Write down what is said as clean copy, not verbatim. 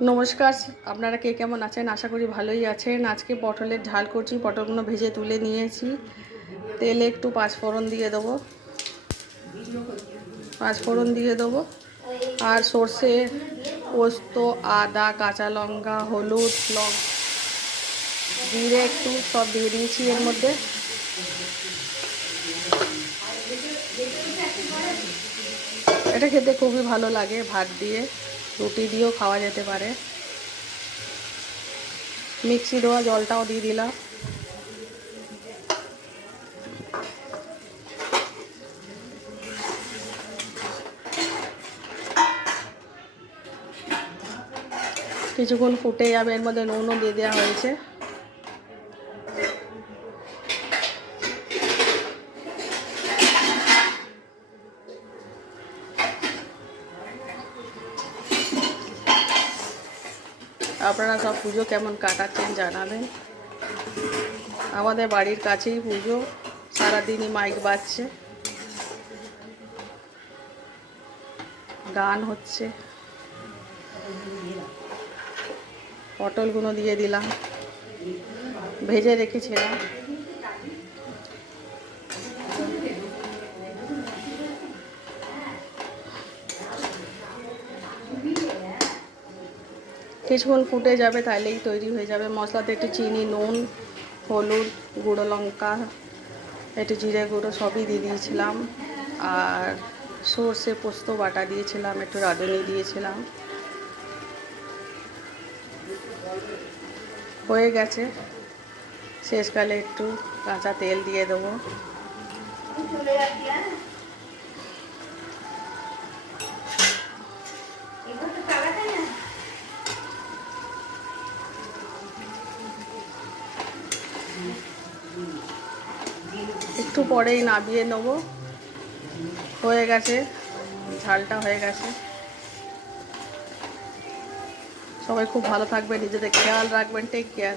নমস্কার, আপনারা কে কেমন আছেন? আশা করি ভালোই আছেন। আজকে পটলের ঝাল করছি। পটলগুলো ভেজে তুলে নিয়েছি। তেলে একটু পাঁচফোড়ন দিয়ে দেবো, আর সর্ষে, পোস্ত, আদা, কাঁচা লঙ্কা, হলুদ, জিরে একটু সব দিয়ে দিয়েছি এর মধ্যে। এটা খেতে খুবই ভালো লাগে, ভাত দিয়ে, রুটি দিয়েও খাওয়া যেতে পারে। মিক্সি দেওয়া জলটাও দিয়ে দিলাম। কিছুক্ষণ ফুটে যাবে, এর মধ্যে নুনও দিয়ে দেওয়া হয়েছে। আপনারা সব পুজো কেমন কাটাচ্ছেন জানাবেন। আমাদের বাড়ির কাছেই পুজো, সারাদিনই মাইক বাজছে, গান হচ্ছে। পটলগুলো দিয়ে দিলাম, ভেজে রেখেছিলাম। কিছুক্ষণ ফুটে যাবে, তাইলেই তৈরি হয়ে যাবে। মশলাতে একটু চিনি, নুন, হলুদ, গুঁড়ো লঙ্কা, একটু জিরে গুঁড়ো সবই দিয়ে দিয়েছিলাম। আর সর্ষে পোস্ত বাটা দিয়েছিলাম, একটু রাঁধুনি দিয়েছিলাম। হয়ে গেছে। শেষকালে একটু কাঁচা তেল দিয়ে দেবো। একটু পরেই নামিয়ে নেবো। হয়ে গেছে, ঝালটা হয়ে গেছে। সবাই খুব ভালো থাকবেন, নিজেদের খেয়াল রাখবেন। Take care.